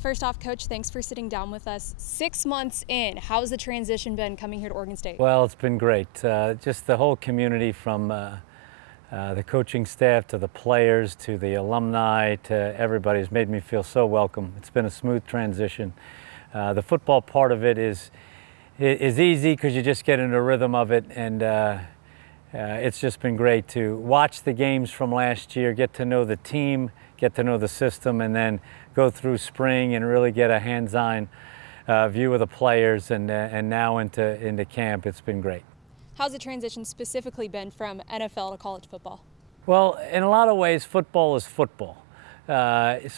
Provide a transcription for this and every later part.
First off, Coach, thanks for sitting down with us. 6 months in, how's the transition been coming here to Oregon State? Well, it's been great. Just the whole community, from the coaching staff to the players to the alumni to everybody, has made me feel so welcome. It's been a smooth transition. The football part of it is easy because you just get into a rhythm of it, and it's just been great to watch the games from last year, get to know the team, get to know the system, and then go through spring and really get a hands-on view of the players, and now into camp. It's been great. How's the transition specifically been from NFL to college football? Well, in a lot of ways, football is football. The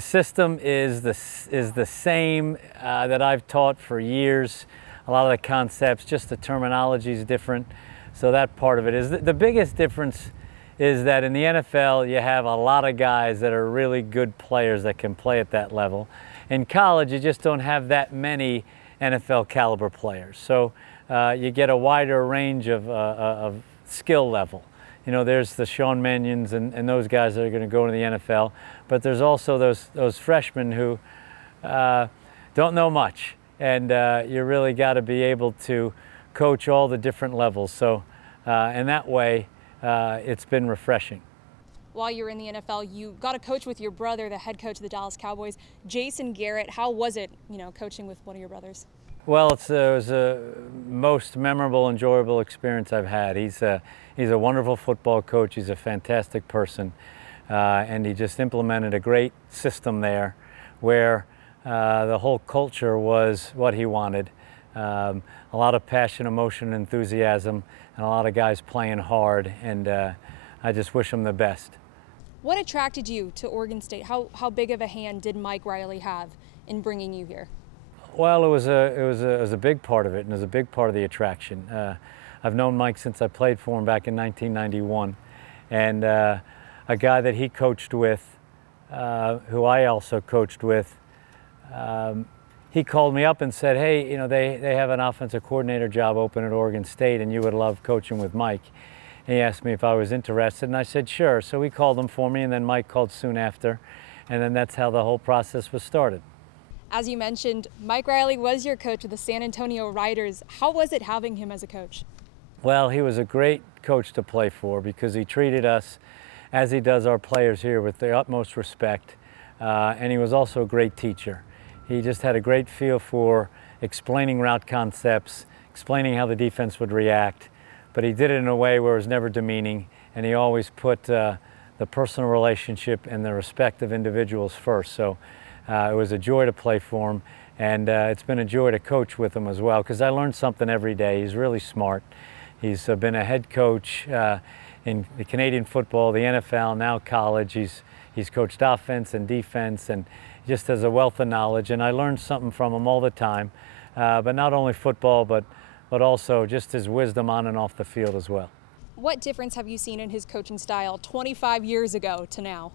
system is the same that I've taught for years. A lot of the concepts, just the terminology is different. So that part of it is the biggest difference. Is that in the NFL you have a lot of guys that are really good players that can play at that level. In college you just don't have that many NFL caliber players. So you get a wider range of skill level. You know, there's the Sean Mannion's and those guys that are going to go into the NFL, but there's also those freshmen who don't know much, and you really got to be able to coach all the different levels. So in that way, it's been refreshing. While you were in the NFL, you got to coach with your brother, the head coach of the Dallas Cowboys, Jason Garrett. How was it, coaching with one of your brothers? Well, it was a most memorable, enjoyable experience I've had. He's a wonderful football coach. He's a fantastic person, and he just implemented a great system there, where the whole culture was what he wanted. A lot of passion, emotion, enthusiasm, and a lot of guys playing hard, and I just wish them the best. What attracted you to Oregon State? How big of a hand did Mike Riley have in bringing you here? Well, it was a big part of it, and it was a big part of the attraction. I've known Mike since I played for him back in 1991, and a guy that he coached with, who I also coached with, he called me up and said, hey, they have an offensive coordinator job open at Oregon State, and you would love coaching with Mike. And he asked me if I was interested, and I said sure. So he called him for me, and then Mike called soon after, and then that's how the whole process was started. As you mentioned, Mike Riley was your coach of the San Antonio Riders. How was it having him as a coach? Well, he was a great coach to play for, because he treated us, as he does our players here, with the utmost respect, and he was also a great teacher. He just had a great feel for explaining route concepts, explaining how the defense would react, but he did it in a way where it was never demeaning, and he always put the personal relationship and the respect of individuals first. So it was a joy to play for him, and it's been a joy to coach with him as well, because I learned something every day. He's really smart. He's been a head coach in the Canadian football, the NFL, now college. He's coached offense and defense, and just has a wealth of knowledge, and I learned something from him all the time, but not only football, but also just his wisdom on and off the field as well. What difference have you seen in his coaching style 25 years ago to now?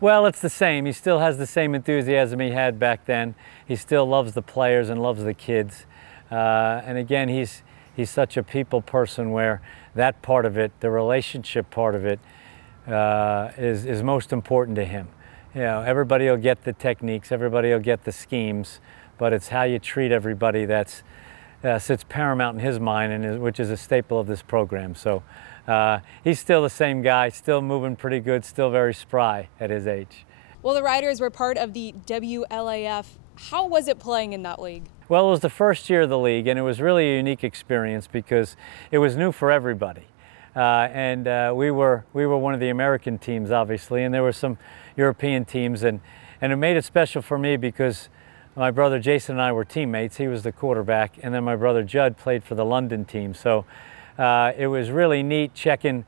Well, it's the same. He still has the same enthusiasm he had back then. He still loves the players and loves the kids, and again, he's such a people person, where that part of it, the relationship part of it, is most important to him. Everybody will get the techniques, everybody will get the schemes, but it's how you treat everybody that sits paramount in his mind, and which is a staple of this program. So he's still the same guy, still moving pretty good, still very spry at his age. Well, the Riders were part of the WLAF. How was it playing in that league? Well, it was the first year of the league, and it was really a unique experience because it was new for everybody. We were one of the American teams, obviously, and there were some European teams, and it made it special for me because my brother Jason and I were teammates. He was the quarterback, and then my brother Judd played for the London team. So it was really neat checking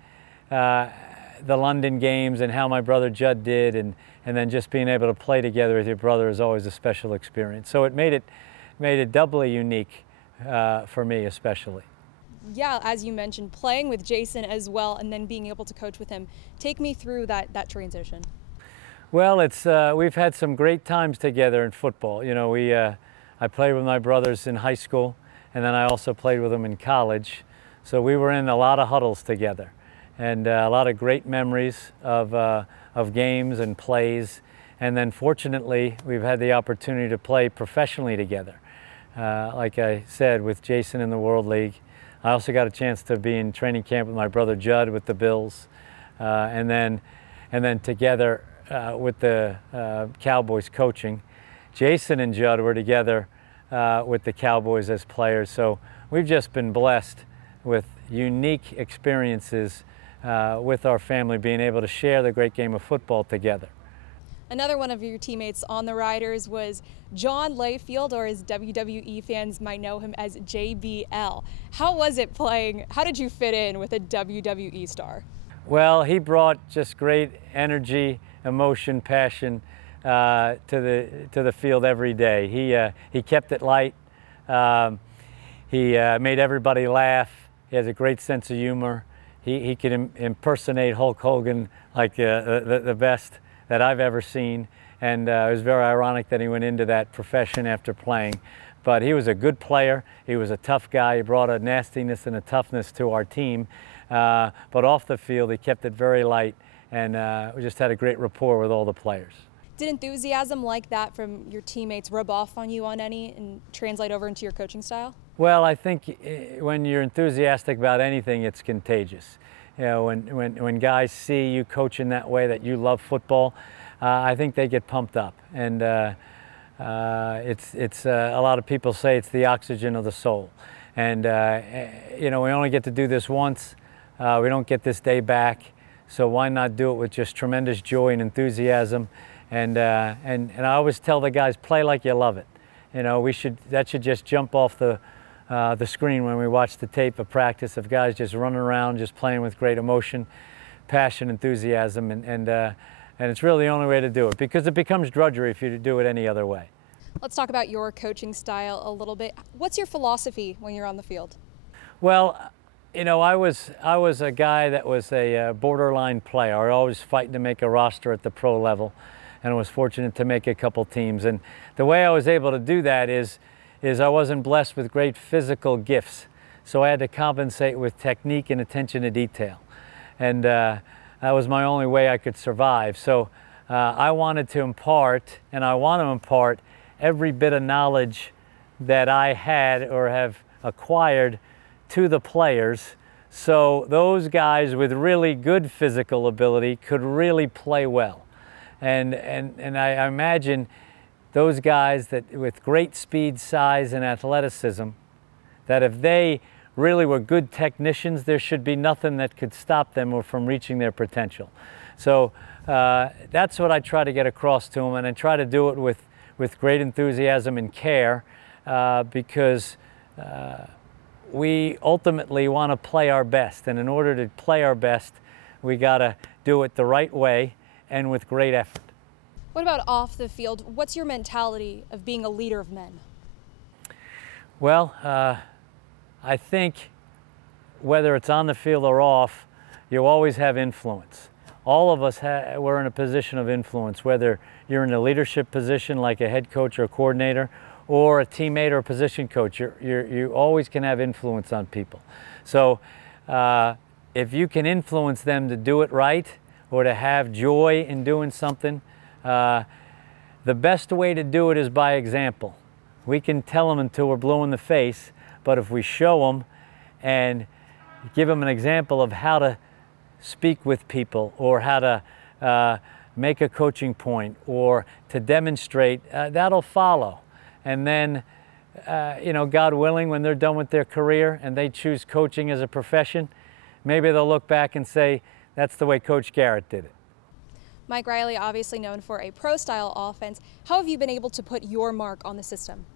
the London games and how my brother Judd did, and then just being able to play together with your brother is always a special experience. So it made it doubly unique for me, especially. Yeah, as you mentioned, playing with Jason as well, and then being able to coach with him. Take me through that transition. Well, we've had some great times together in football. I played with my brothers in high school, and then I also played with them in college. So we were in a lot of huddles together, and a lot of great memories of games and plays. And then fortunately, we've had the opportunity to play professionally together. Like I said, with Jason in the World League. I also got a chance to be in training camp with my brother Judd with the Bills. And then together with the Cowboys coaching. Jason and Judd were together with the Cowboys as players. So we've just been blessed with unique experiences with our family, being able to share the great game of football together. Another one of your teammates on the Riders was John Layfield, or as WWE fans might know him as JBL. How was it playing? How did you fit in with a WWE star? Well, he brought just great energy, emotion, passion to the field every day. He kept it light. He made everybody laugh. He has a great sense of humor. He could impersonate Hulk Hogan like the best that I've ever seen, and it was very ironic that he went into that profession after playing. But he was a good player. He was a tough guy. He brought a nastiness and a toughness to our team. But off the field, he kept it very light, and we just had a great rapport with all the players. Did enthusiasm like that from your teammates rub off on you on any and translate over into your coaching style? Well, I think when you're enthusiastic about anything, it's contagious. You know, when guys see you coaching that way, that you love football, I think they get pumped up. And it's a lot of people say it's the oxygen of the soul. And you know, we only get to do this once. We don't get this day back, so why not do it with just tremendous joy and enthusiasm? And I always tell the guys, play like you love it. You know, that should just jump off the screen when we watch the tape of practice of guys just running around, just playing with great emotion, passion, enthusiasm, and it's really the only way to do it, because it becomes drudgery if you do it any other way. Let's talk about your coaching style a little bit. What's your philosophy when you're on the field? Well, you know, I was a guy that was a borderline player. I was always fighting to make a roster at the pro level, and I was fortunate to make a couple teams. And the way I was able to do that is I wasn't blessed with great physical gifts, so I had to compensate with technique and attention to detail. And that was my only way I could survive. So I wanted to impart, and I want to impart, every bit of knowledge that I had or have acquired to the players, so those guys with really good physical ability could really play well. And I imagine those guys that with great speed, size, and athleticism, that if they really were good technicians, there should be nothing that could stop them or from reaching their potential. So that's what I try to get across to them, and I try to do it with great enthusiasm and care, because we ultimately want to play our best, and in order to play our best, we got to do it the right way and with great effort. What about off the field? What's your mentality of being a leader of men? Well, I think whether it's on the field or off, you always have influence. All of us we're in a position of influence, whether you're in a leadership position like a head coach or a coordinator, or a teammate or a position coach. You always can have influence on people. So if you can influence them to do it right or to have joy in doing something, the best way to do it is by example. We can tell them until we're blue in the face, but if we show them and give them an example of how to speak with people, or how to make a coaching point, or to demonstrate, that'll follow. And then, you know, God willing, when they're done with their career and they choose coaching as a profession, maybe they'll look back and say, that's the way Coach Garrett did it. Mike Riley, obviously known for a pro-style offense. How have you been able to put your mark on the system?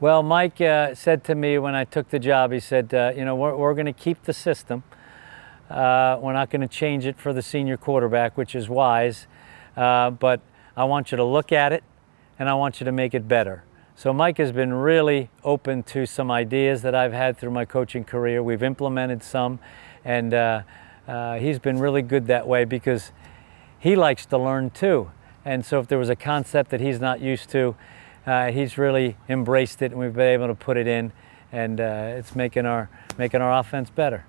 Well, Mike said to me when I took the job, he said, you know, we're going to keep the system. We're not going to change it for the senior quarterback, which is wise, but I want you to look at it and I want you to make it better. So Mike has been really open to some ideas that I've had through my coaching career. We've implemented some, and he's been really good that way, because he likes to learn too. And so if there was a concept that he's not used to, he's really embraced it, and we've been able to put it in, and it's making our offense better.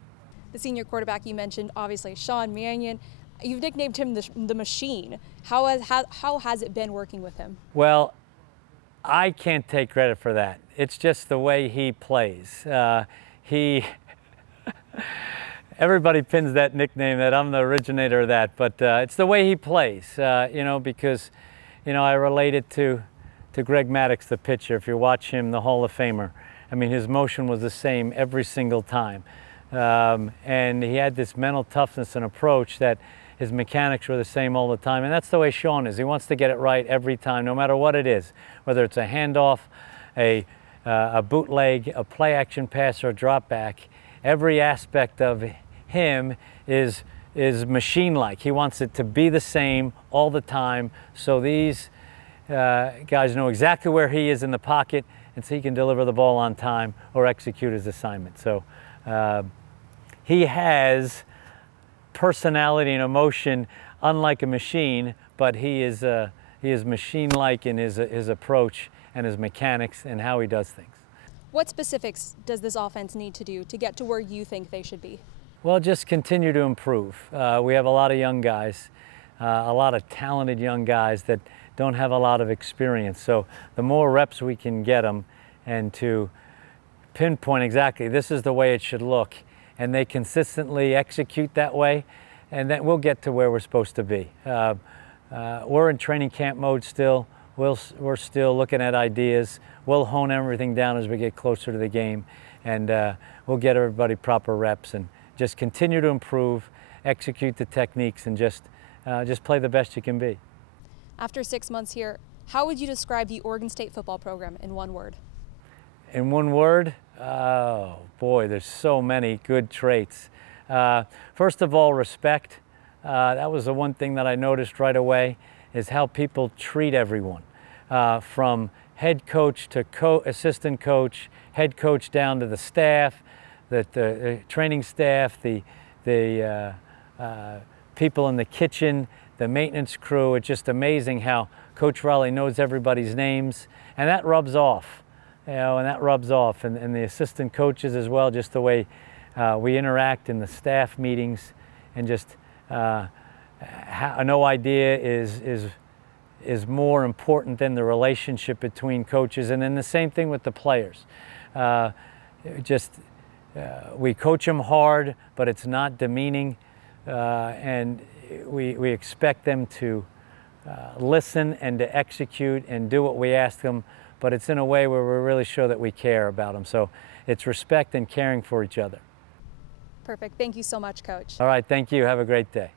The senior quarterback you mentioned, obviously, Sean Mannion. You've nicknamed him the Machine. How has it been working with him? Well, I can't take credit for that. It's just the way he plays. Everybody pins that nickname that I'm the originator of that, but it's the way he plays, you know, because, you know, I relate it to Greg Maddux, the pitcher. If you watch him, the Hall of Famer, I mean, his motion was the same every single time. And he had this mental toughness and approach that his mechanics were the same all the time. And that's the way Sean is. He wants to get it right every time, no matter what it is, whether it's a handoff, a bootleg, a play action pass, or a drop back. Every aspect of him is machine-like. He wants it to be the same all the time. So these guys know exactly where he is in the pocket, and so he can deliver the ball on time or execute his assignment. So he has personality and emotion unlike a machine, but he is machine-like in his approach and his mechanics and how he does things. What specifics does this offense need to do to get to where you think they should be? Well, just continue to improve. We have a lot of young guys, a lot of talented young guys that don't have a lot of experience. So the more reps we can get them and to pinpoint exactly this is the way it should look, and they consistently execute that way, and then we'll get to where we're supposed to be. We're in training camp mode still. We're still looking at ideas. We'll hone everything down as we get closer to the game, and we'll get everybody proper reps and just continue to improve, execute the techniques, and just play the best you can be. After 6 months here, how would you describe the Oregon State football program in one word? In one word? Oh boy, there's so many good traits. First of all, respect. That was the one thing that I noticed right away, is how people treat everyone. From head coach to assistant coach, head coach down to the staff, the training staff, the people in the kitchen, the maintenance crew. It's just amazing how Coach Raleigh knows everybody's names, and that rubs off. You know, and that rubs off, and the assistant coaches as well, just the way we interact in the staff meetings, and just no idea is more important than the relationship between coaches. And then the same thing with the players. We coach them hard, but it's not demeaning, and we expect them to listen and to execute and do what we ask them, but it's in a way where we really show that we care about them. So it's respect and caring for each other. Perfect. Thank you so much, Coach. All right, thank you. Have a great day.